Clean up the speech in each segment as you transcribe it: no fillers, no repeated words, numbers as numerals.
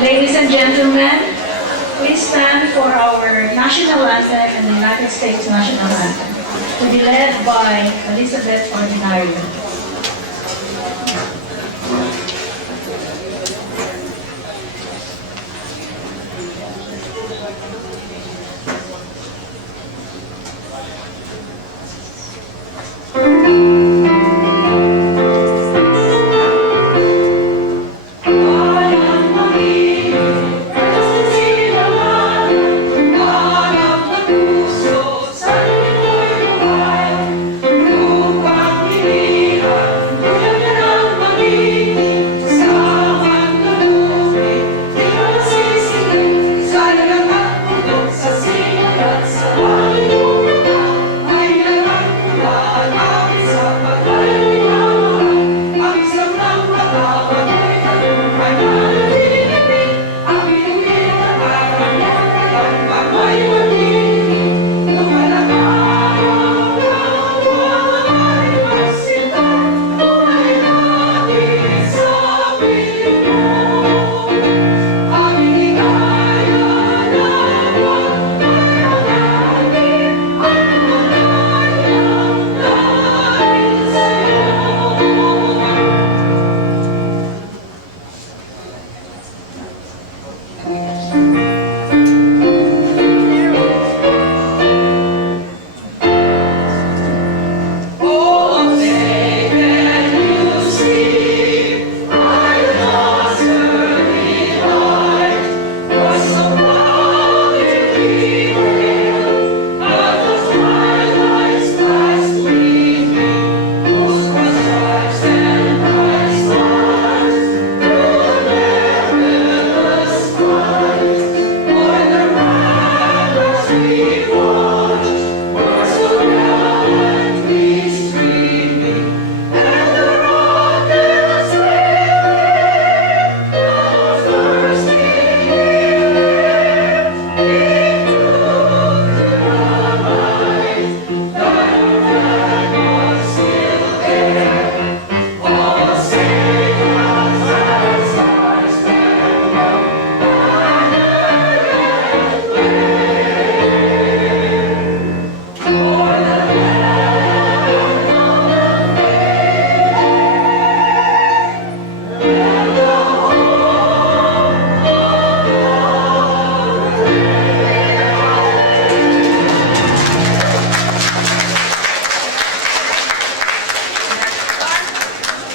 Ladies and gentlemen, please stand for our national anthem and the United States national anthem, to be led by Elizabeth Ordinario.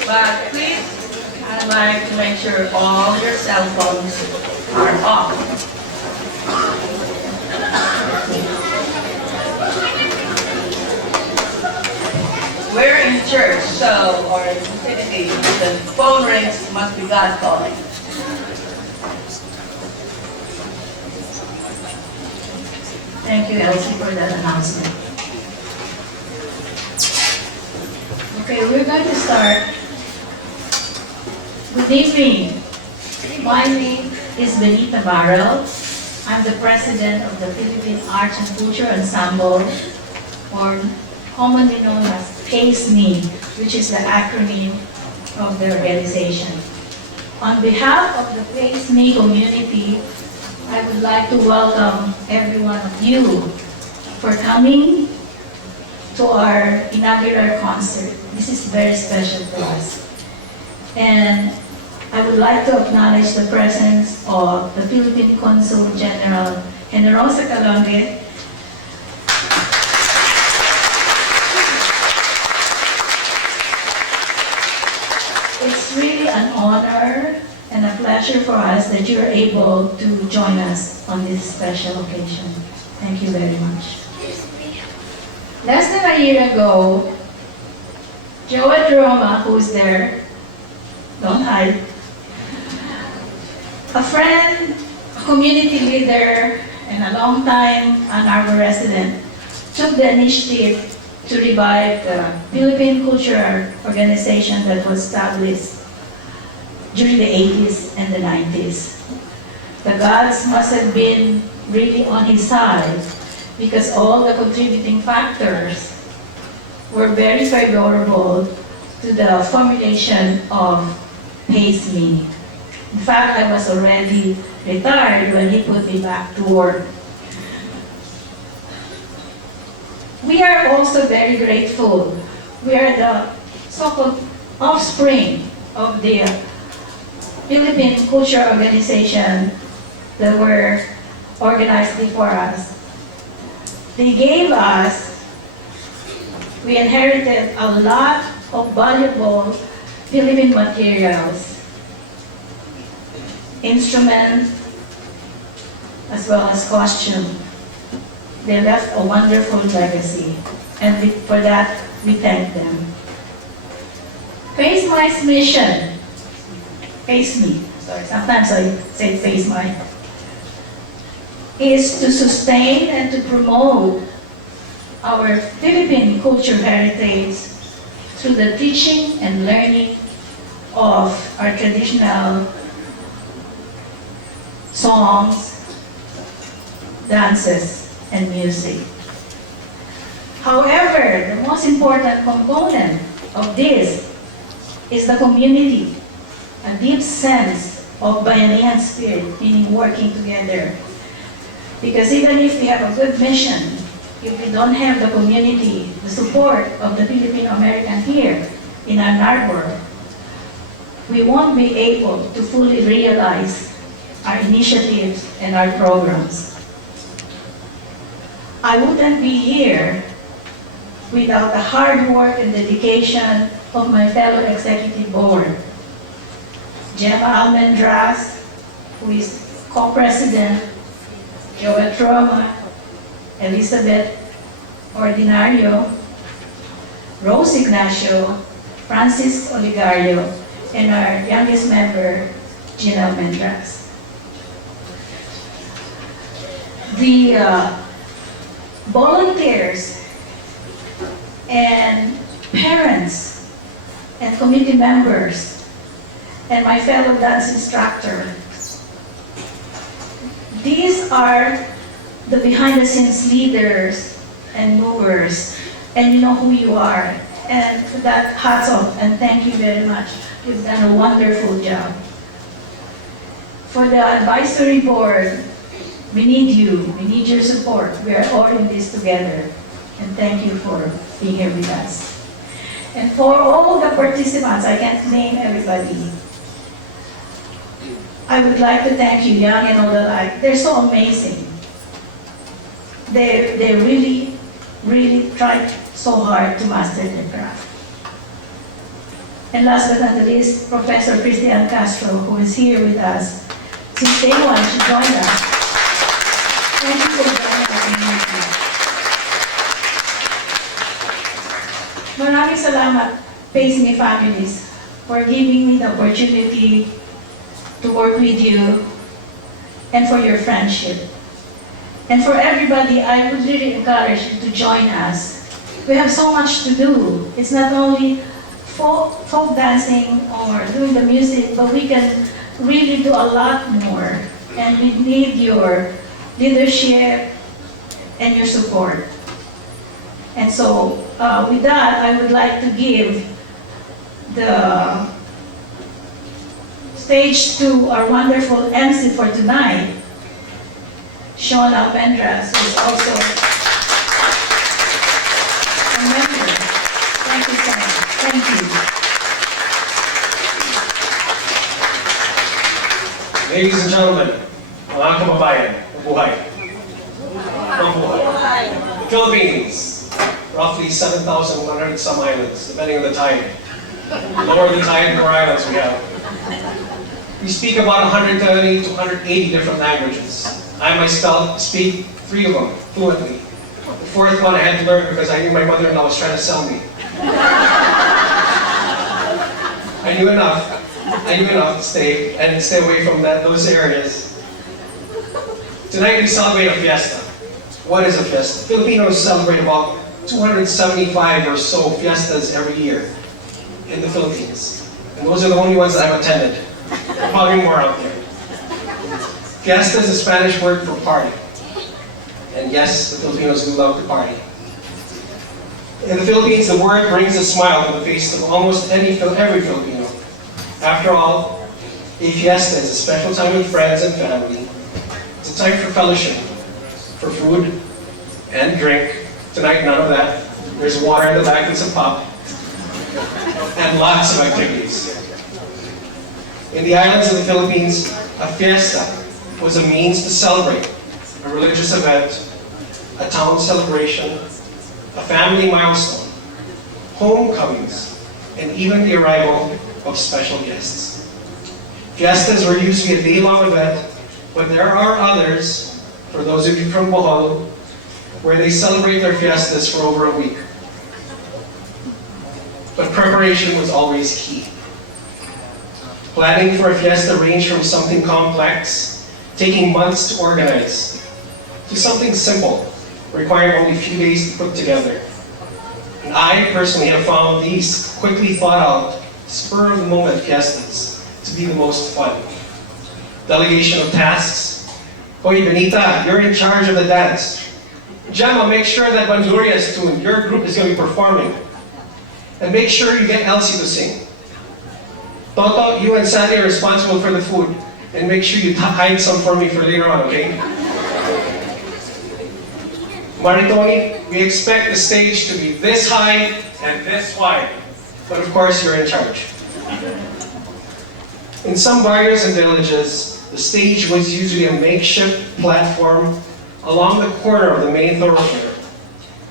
But please, I'd like to make sure all your cell phones are off. We're in church, so, or in nativity, the phone rings, must be God calling. Thank you, Elsie, for that announcement. Okay, we're going to start. Good evening. My name is Benita Barrel. I'm the president of the Philippine Arts and Culture Ensemble, or commonly known as PACE-ME, which is the acronym of the organization. On behalf of the PACE-ME community, I would like to welcome every one of you for coming to our inaugural concert. This is very special for us. And I would like to acknowledge the presence of the Philippine Consul General, Generosa Calonge. It's really an honor and a pleasure for us that you're able to join us on this special occasion. Thank you very much. Less than a year ago, Joed Roma, who's there, don't hide, a friend, a community leader, and a long-time Ann Arbor resident, took the initiative to revive the Philippine Culture Organization that was established during the 80s and the 90s. The gods must have been really on his side because all the contributing factors were very favorable to the formulation of PACE-ME. In fact, I was already retired when he put me back to work. We are also very grateful. We are the so-called offspring of the Philippine Culture Organization that were organized before us. They gave us, we inherited a lot of valuable Philippine materials, instruments, as well as costume. They left a wonderful legacy, and for that, we thank them. Face My's mission, Face Me, sorry, sometimes I say Face My, is to sustain and to promote our Philippine culture heritage through the teaching and learning of our traditional songs, dances, and music. However, the most important component of this is the community, a deep sense of bayanihan spirit, meaning working together. Because even if we have a good mission, if we don't have the community, the support of the Filipino American here in Ann Arbor, we won't be able to fully realize our initiatives and our programs. I wouldn't be here without the hard work and dedication of my fellow executive board. Gemma Almendras, who is co-president, Joel Troma, Elizabeth Ordinario, Rose Ignacio, Francis Oligario, and our youngest member, Gina Almendras. The volunteers and parents and community members and my fellow dance instructor, these are the behind-the-scenes leaders and movers, and you know who you are. And for that, hats off, and thank you very much. You've done a wonderful job. For the advisory board, we need you. We need your support. We are all in this together. And thank you for being here with us. And for all the participants, I can't name everybody. I would like to thank you, young and old alike. They're so amazing. They really, really tried so hard to master their craft. And last but not least, Professor Christian Castro, who is here with us since day one. She joined us. Thank you for joining us. Maraming salamat, Face Me families, for giving me the opportunity to work with you and for your friendship. And for everybody, I would really encourage you to join us. We have so much to do. It's not only folk dancing or doing the music, but we can really do a lot more. And we need your leadership and your support. And so, with that, I would like to give the stage to our wonderful MC for tonight, Sean Almendras, who is also a member. Thank you so much. Thank you. Ladies and gentlemen, mga kababayan, mabuhay. Mabuhay. The Philippines, roughly 7,100 some islands, depending on the tide. The lower the tide, the more islands we have. We speak about 130 to 180 different languages. I myself speak 3 of them fluently. The 4th one I had to learn because I knew my mother-in-law was trying to sell me. I knew enough to stay away from those areas. Tonight we celebrate a fiesta. What is a fiesta? Filipinos celebrate about 275 or so fiestas every year in the Philippines. And those are the only ones that I've attended. Probably more out there. Fiesta is a Spanish word for party. And yes, the Filipinos do love to party. In the Philippines, the word brings a smile to the face of almost every Filipino. After all, A fiesta is a special time with friends and family. It's a time for fellowship, for food and drink. Tonight, none of that. There's water in the back and some pop. And lots of activities. In the islands of the Philippines, a fiesta was a means to celebrate a religious event, a town celebration, a family milestone, homecomings, and even the arrival of special guests. Fiestas were usually a day-long event, but there are others, for those of you from Bohol, where they celebrate their fiestas for over a week. But preparation was always key. Planning for a fiesta ranged from something complex, taking months to organize, to something simple, requiring only a few days to put together. And I personally have found these quickly thought out, spur-of-the-moment fiestas to be the most fun. Delegation of tasks. Hoy, Benita, you're in charge of the dance. Gemma, make sure that Banduria is tuned. Your group is going to be performing. And make sure you get Elsie to sing. Toto, you and Sandy are responsible for the food. And make sure you hide some for me for later on, okay? Maritoni, we expect the stage to be this high and this wide. But of course, you're in charge. In some barrios and villages, the stage was usually a makeshift platform along the corner of the main thoroughfare,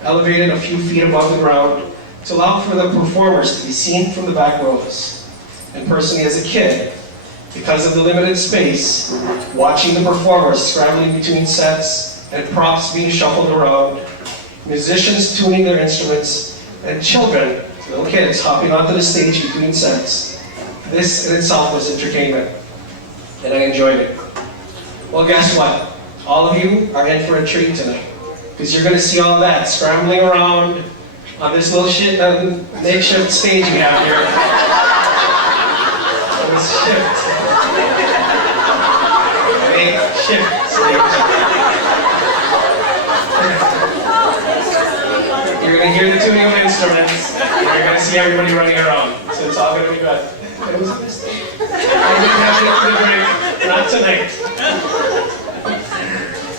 elevated a few feet above the ground to allow for the performers to be seen from the back rows. And personally, as a kid, because of the limited space, watching the performers scrambling between sets and props being shuffled around, musicians tuning their instruments, and children, little kids, hopping onto the stage between sets. This in itself was entertainment, and I enjoyed it. Well, guess what? All of you are in for a treat tonight, because you're going to see all that scrambling around on this little makeshift stage we have here. This makeshift stage. You're going to hear the tuning of instruments, and you're going to see everybody running around, so it's all going to be good. It was a mistake. I didn't have anything to drink, not tonight.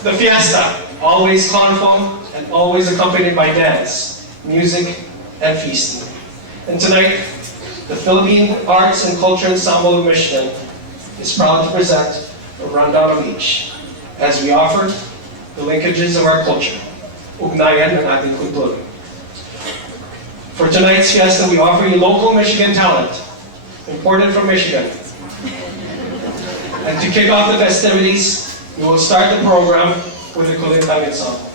The fiesta, always colorful and always accompanied by dance, music, and feasting. And tonight, the Philippine Arts and Culture Ensemble of Michigan is proud to present the Rondalla Beach as we offer the linkages of our culture, Ugnayan and Ating Kultura. For tonight's fiesta, we offer you local Michigan talent, imported from Michigan. And to kick off the festivities, we will start the program with the Kulintang Ensemble.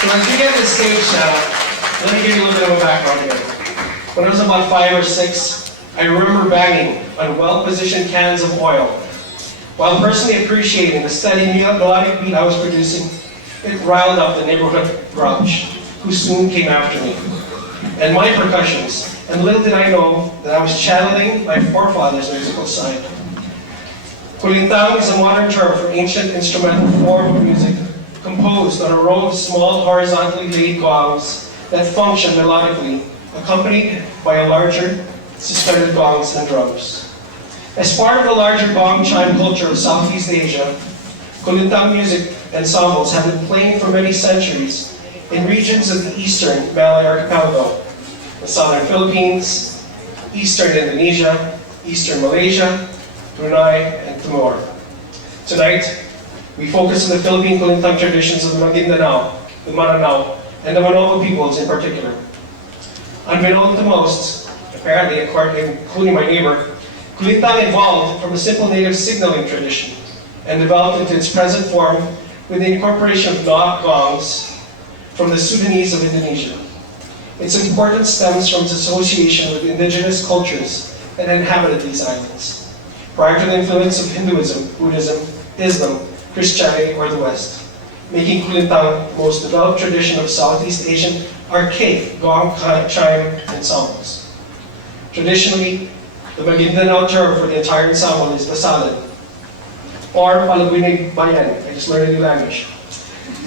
So as we get to the stage now, let me give you a little bit of a background here. When I was about 5 or 6, I remember banging on well-positioned cans of oil. While personally appreciating the steady melodic beat I was producing, it riled up the neighborhood grouch, who soon came after me, and my percussions, and little did I know that I was channeling my forefathers' musical side. Kulintang is a modern term for ancient instrumental form of music composed on a row of small horizontally laid gongs that function melodically, accompanied by a larger suspended gongs and drums. As part of the larger gong chime culture of Southeast Asia, Kulintang music ensembles have been playing for many centuries in regions of the eastern Malay Archipelago, the southern Philippines, eastern Indonesia, eastern Malaysia, Brunei, and Timor. Tonight, we focus on the Philippine Kulintang traditions of the Maguindanao, the Maranao, and the Manobo peoples in particular. Unbeknown to most, apparently, including my neighbor, Kulintang evolved from a simple native signaling tradition and developed into its present form with the incorporation of knock gongs from the Sudanese of Indonesia. Its importance stems from its association with indigenous cultures that inhabited these islands, prior to the influence of Hinduism, Buddhism, Islam, Christianity, or the West, making Kulintang the most developed tradition of Southeast Asian archaic gong chime ensembles. Traditionally, the Maguindanao term for the entire ensemble is basalad, or Palaguinig Bayan. I just learned a new language.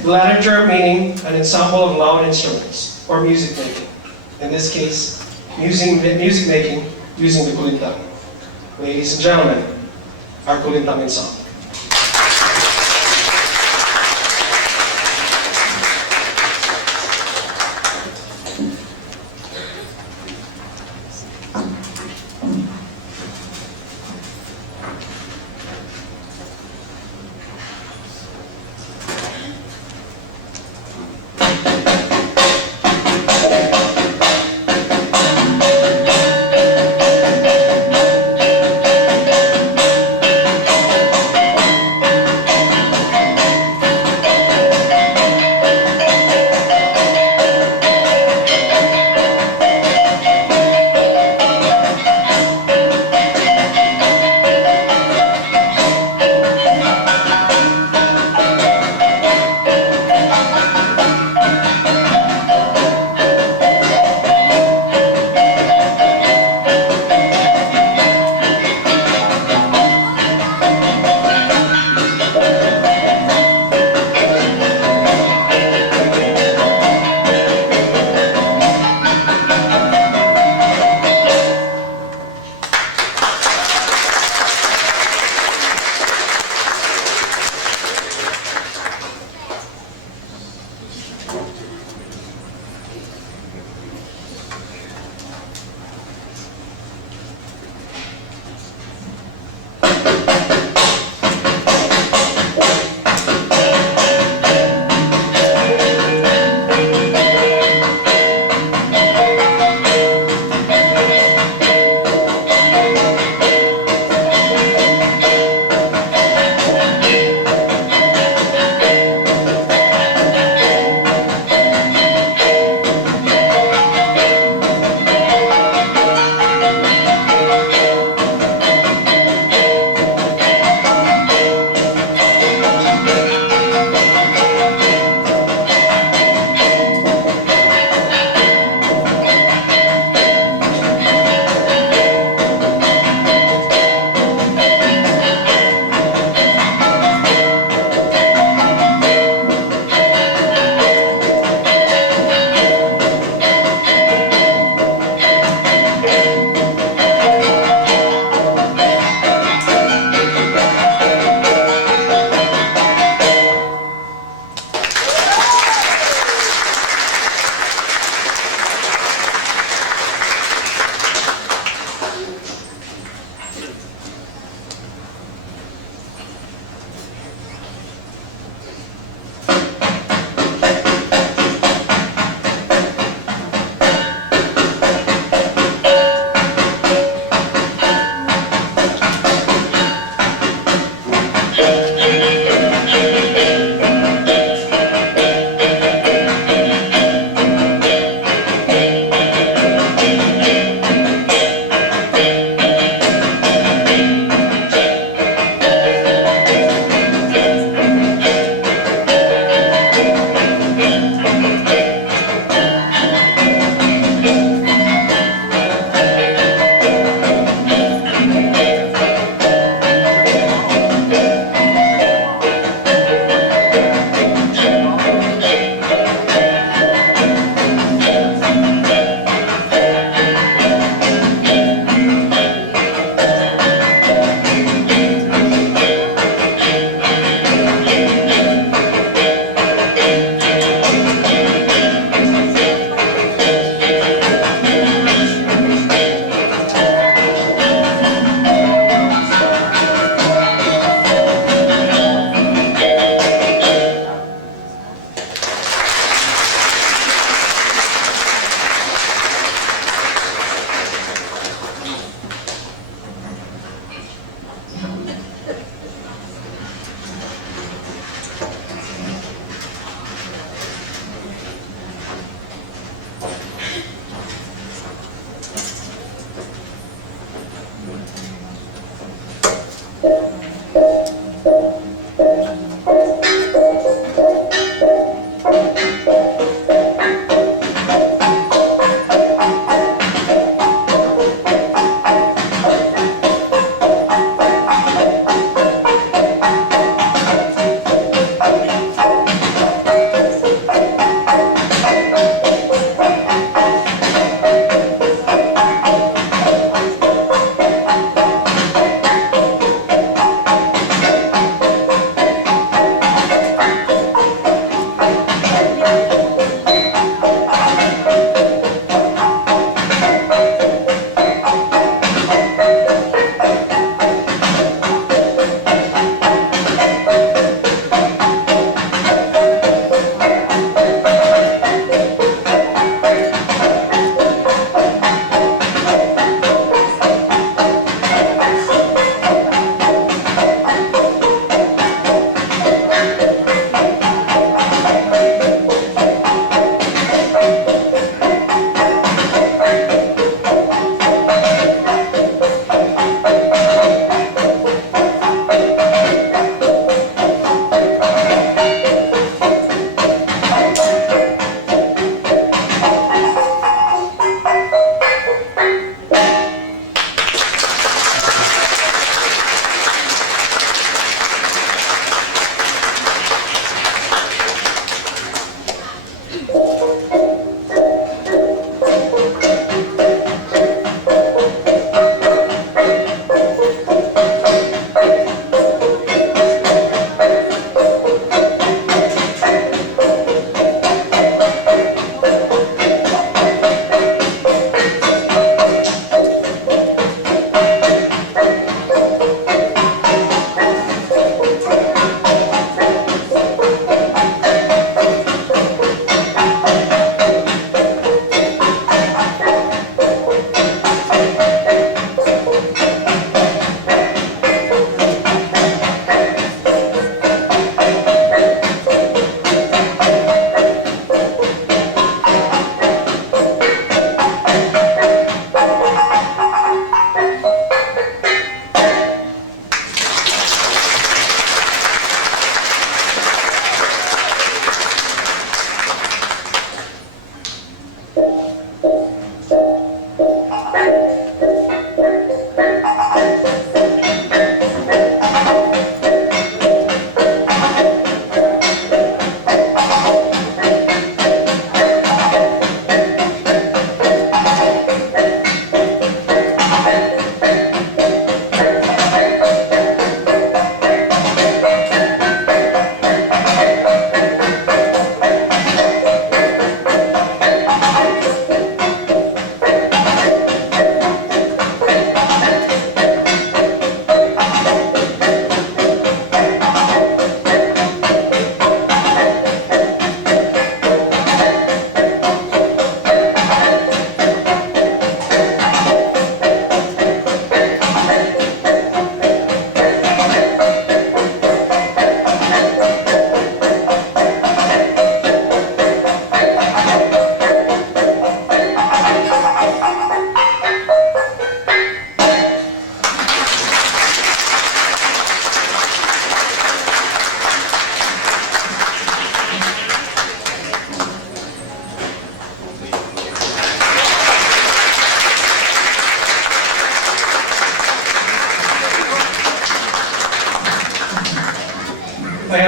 The latter term meaning an ensemble of loud instruments, or music making. In this case, music making using the Kulintang. Ladies and gentlemen, our Kulintang Ensemble.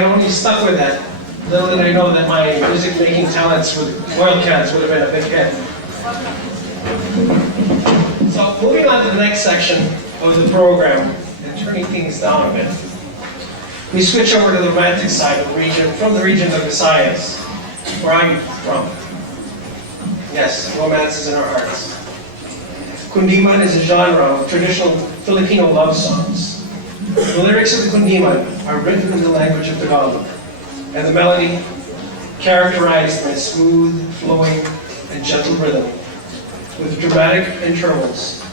had only stuck with that, little did I know that my music-making talents with oil cans would have been a big hit. So moving on to the next section of the program, and turning things down a bit, we switch over to the romantic side of the region, from the region of Visayas, where I'm from. Yes, romance is in our hearts. Kundiman is a genre of traditional Filipino love songs. The lyrics of the Kundiman are written in the language of Tagalog, and the melody characterized by smooth, flowing, and gentle rhythm, with dramatic intervals.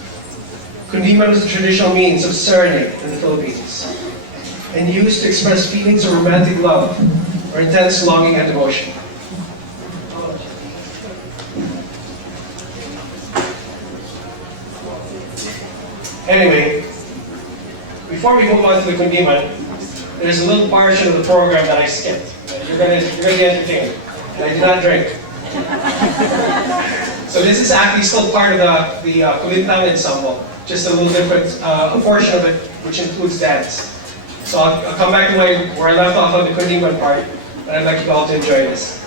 Kundiman is a traditional means of serenade in the Philippines, and used to express feelings of romantic love or intense longing and devotion. Anyway, before we move on to the Kundiman, there's a little portion of the program that I skipped. You're gonna be entertained. And I did not drink. So this is actually still part of the Kulintang Ensemble, just a little different, a portion of it which includes dance. So I'll come back to where I left off on the Kundiman part, and I'd like you all to enjoy this.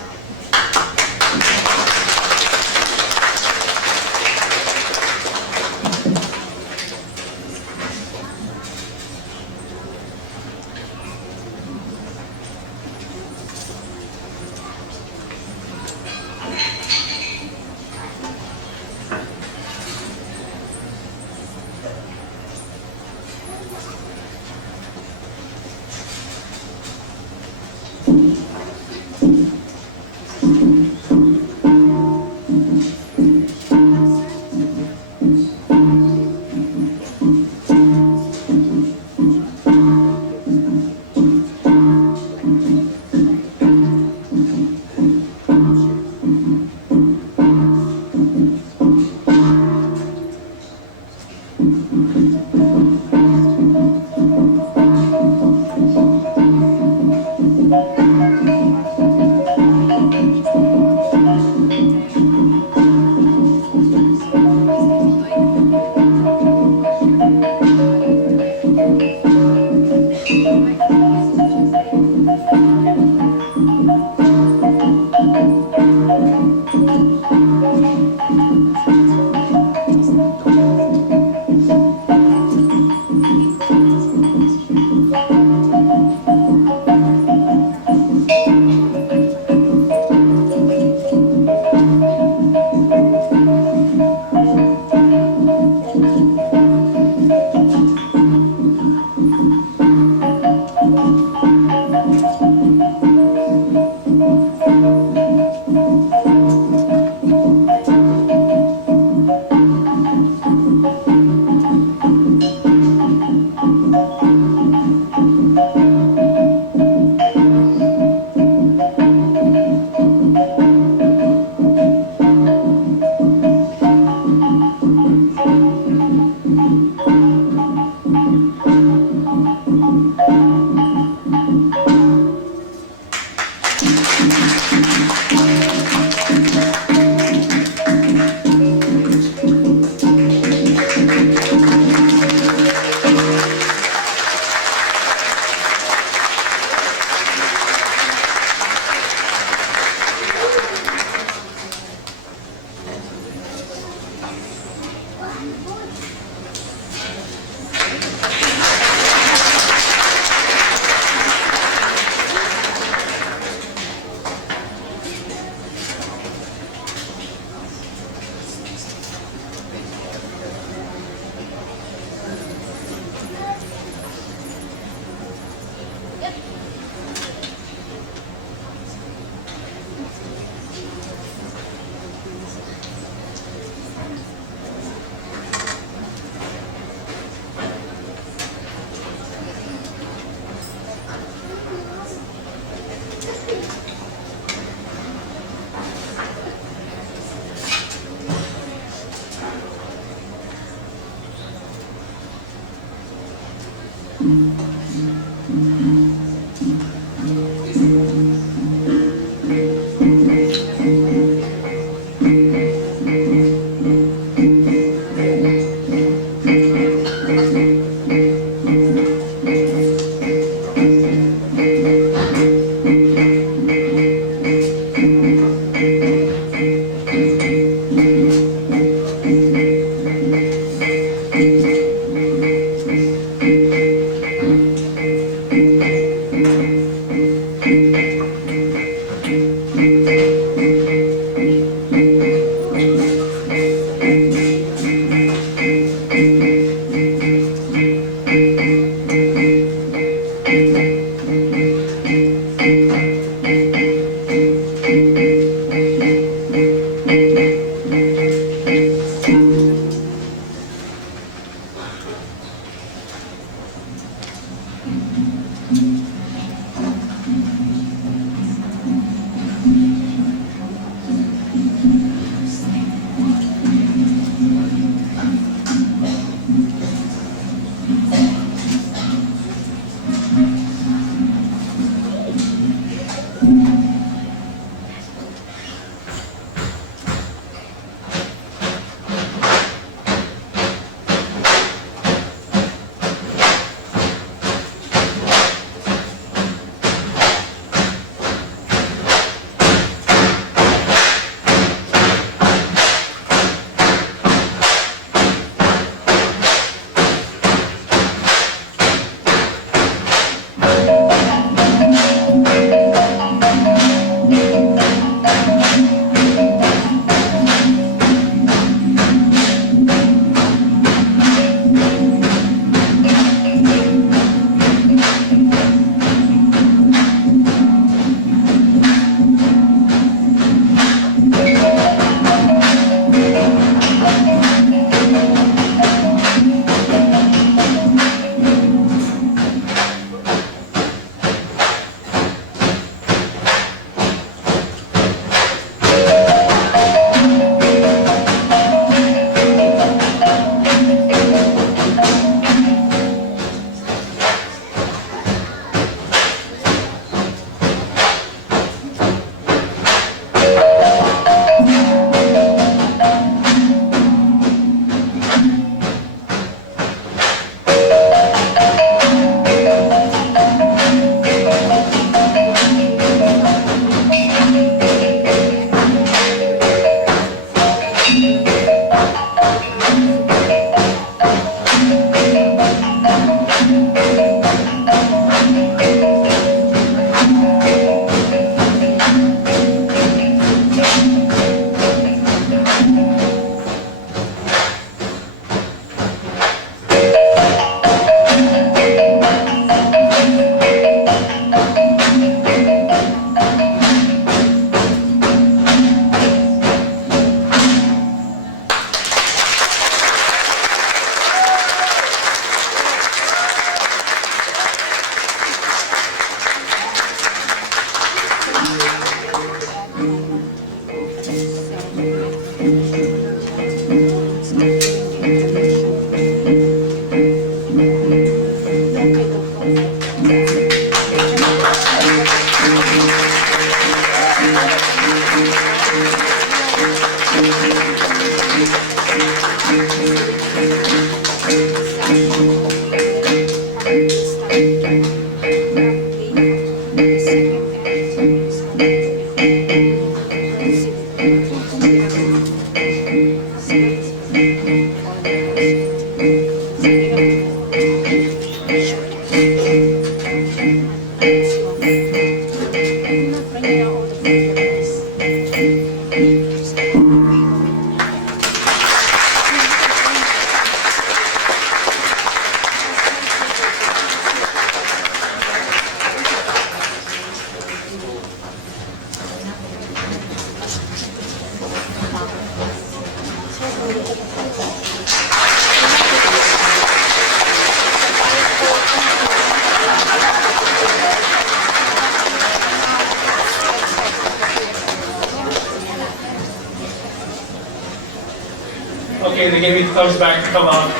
Okay, they gave me the thumbs back to come out.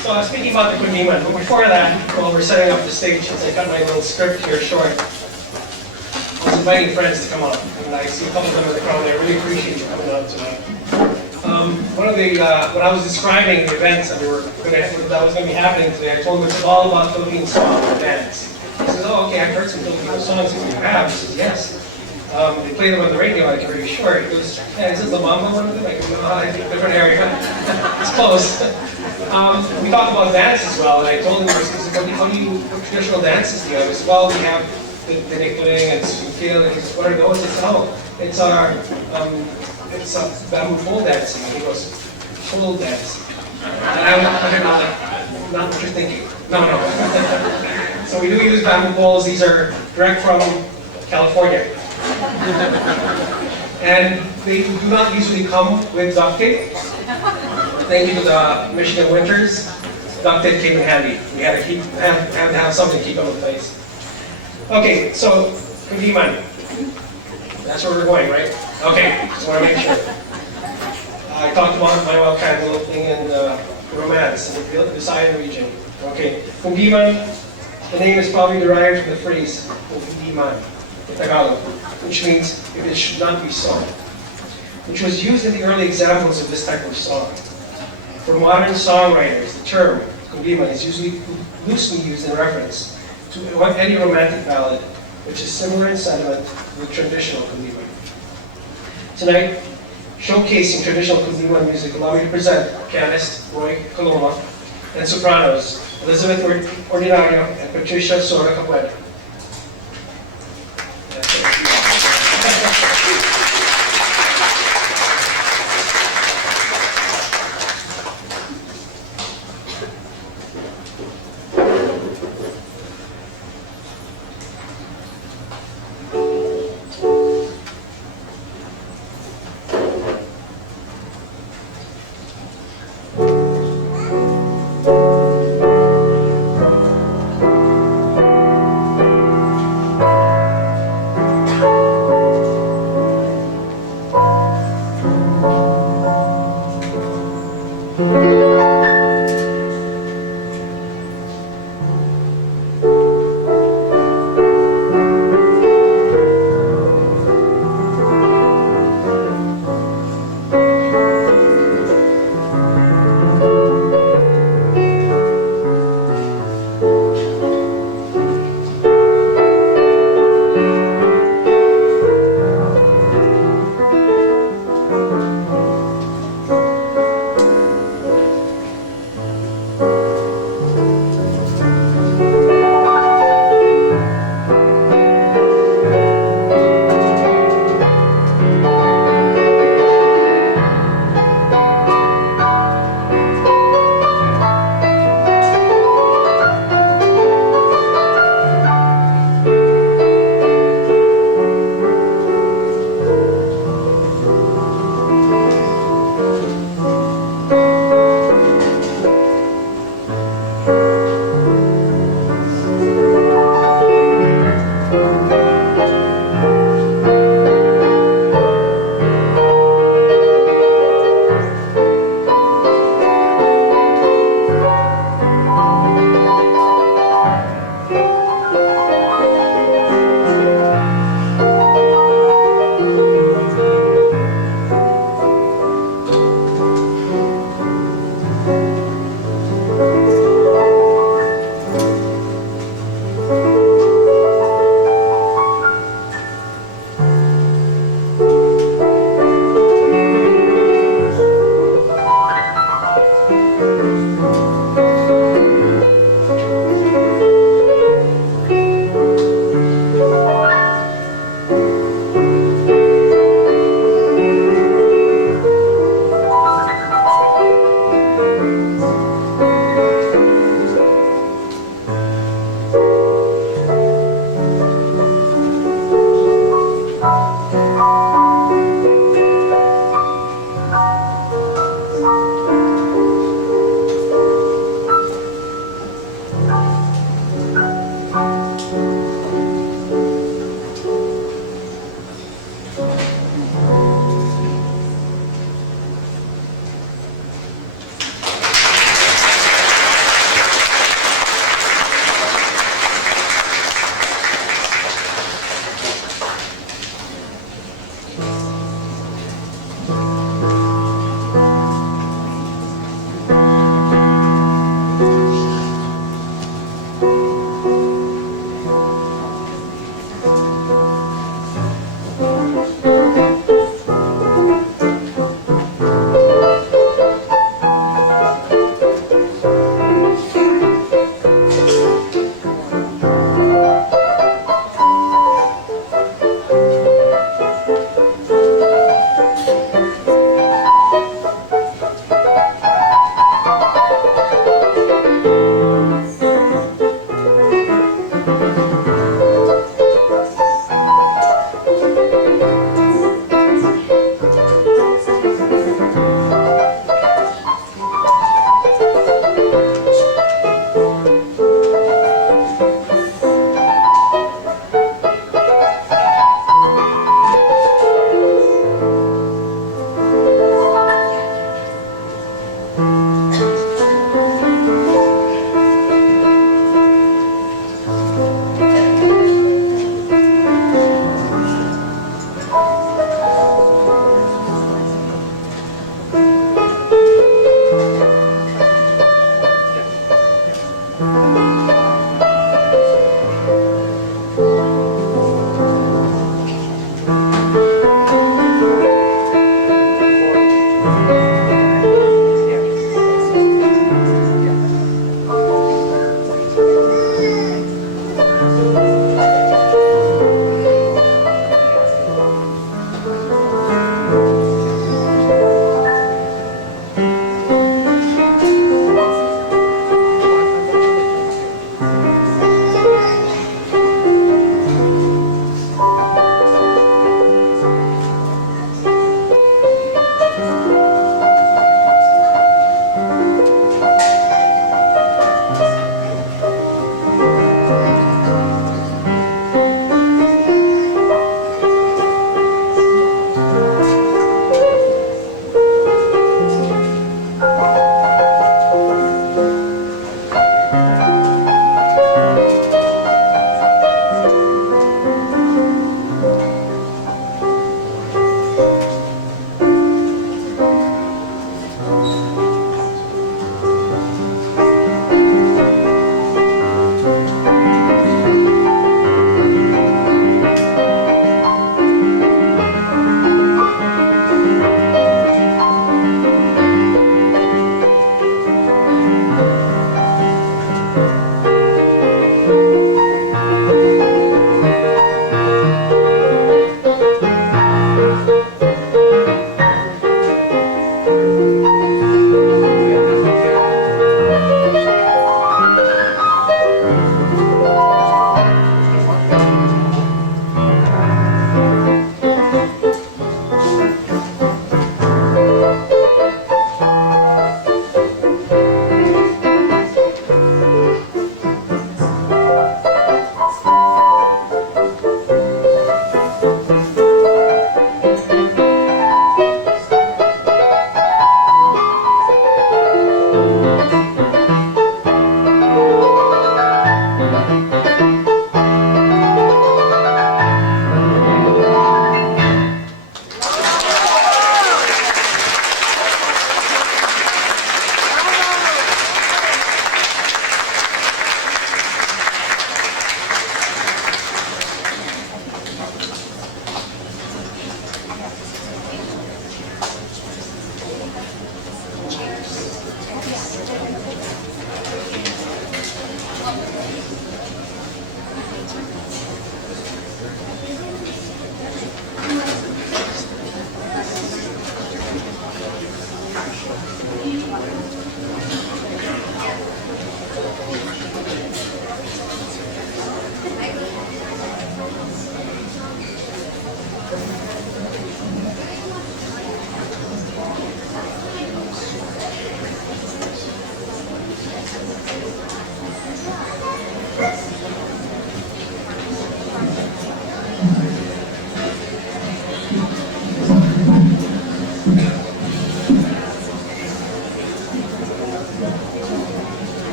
So I was speaking about the Kundiman, but before that, while we're setting up the stage, since I cut my little script here short, I was inviting friends to come out, and I see a couple of them in the crowd. I really appreciate you coming out tonight. One of the, when I was describing the events that that was going to be happening today, I told them it's all about Philippine song and dance. He says, oh, okay, I've heard some Filipino songs. He says, you have? He says, yes. They play them on the radio, I can really sure. He goes, yeah, is it La Mamba one of them? I go, no, I think different area. It's close. We talked about dance as well, and I told him, what traditional dances do you have? He said, well, we have the Nickling and Sukil, and he says, what are those? It's a bamboo pole dancing. And he goes, pole dance. And I'm like, not what you're thinking. No. So we do use bamboo poles. These are direct from California. And they do not usually come with duct tape. Thank you to the Michigan winters. Duct tape came in handy. We had to have something to keep them in place. Okay, so Kundiman. That's where we're going, right? Okay, just want to make sure. I talked about my wild kind little thing and romance in the Visayan region. Okay, Kundiman, the name is probably derived from the phrase Kundiman in Tagalog, which means if it should not be sung, which was used in the early examples of this type of song. For modern songwriters, the term Kundiman is usually loosely used in reference to any romantic ballad which is similar in sentiment with traditional Kundiman. Tonight, showcasing traditional Kundiman music, allow me to present pianist Roy Coloma and sopranos Elizabeth Ordinario and Patricia Sora Capueda.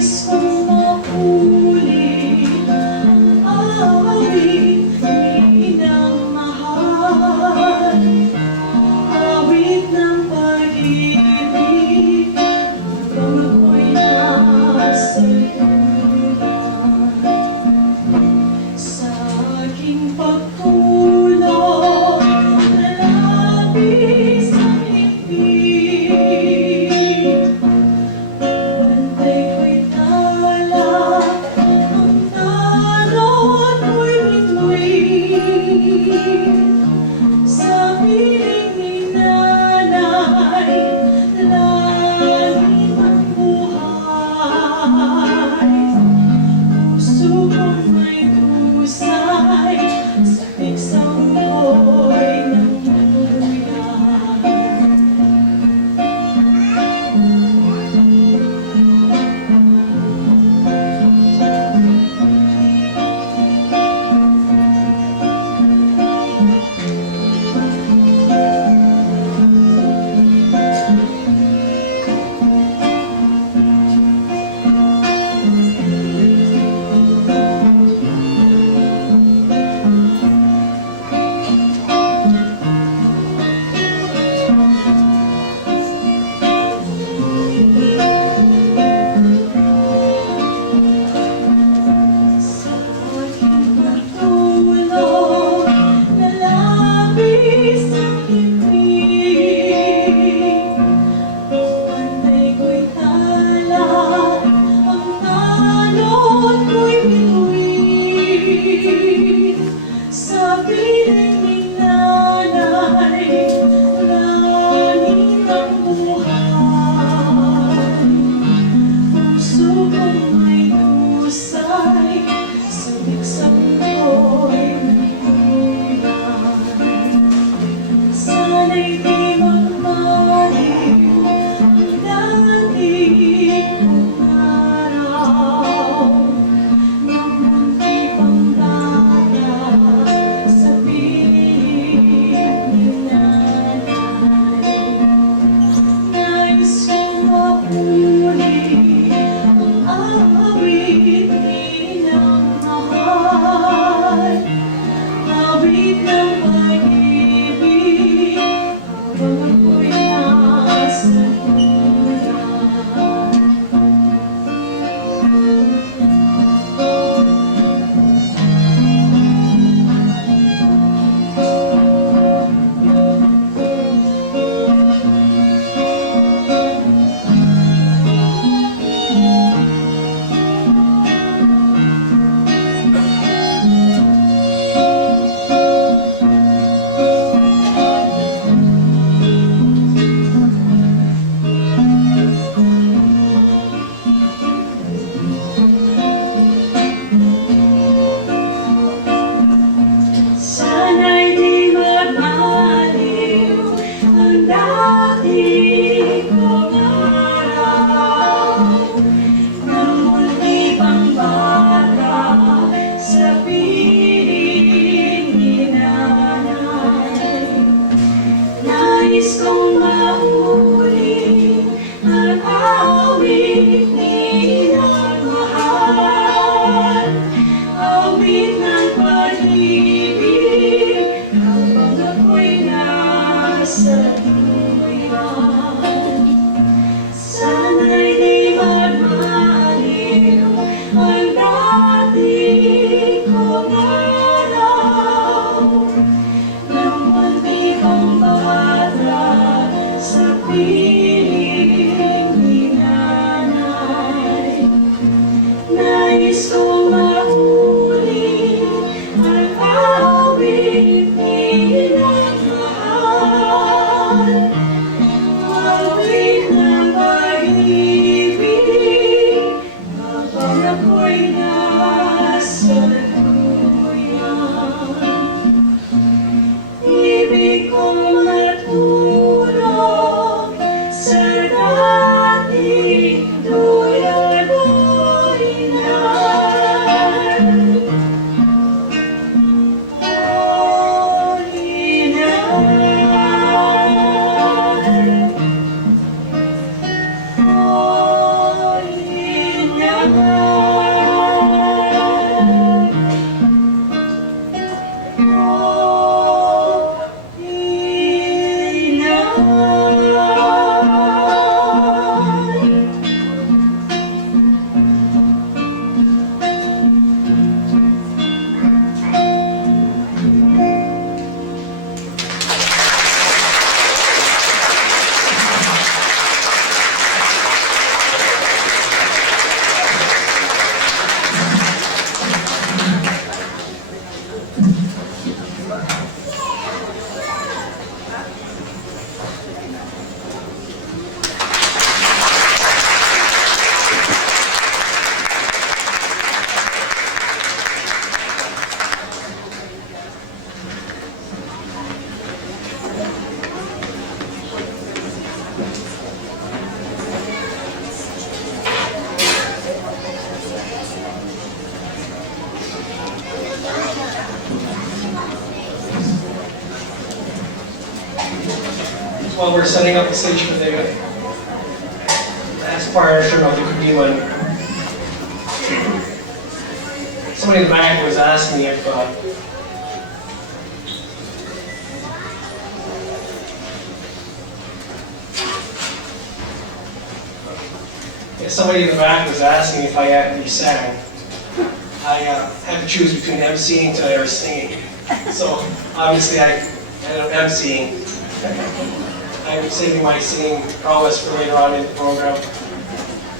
nais kong mahuli ang awit minamahal, awit ng pag-ibig habang ako'y nasa lunan. Sa aking pagtulog, lalapis ang higpit, bantay ko'y while we're setting up the stage for the last portion of the Kundiman, somebody in the back was asking me if I actually sang. I had to choose between emceeing tonight or singing. So obviously I ended up emceeing. I'm saving my singing prowess for later on in the program.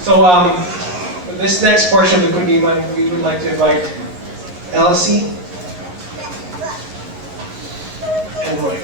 So this next portion of the Kundiman, we would like to invite Elsie and Roy.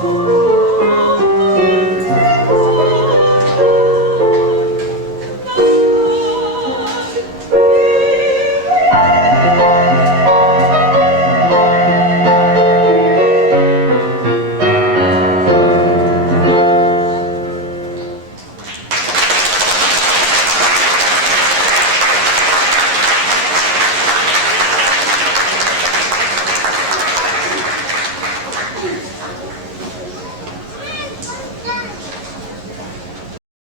puso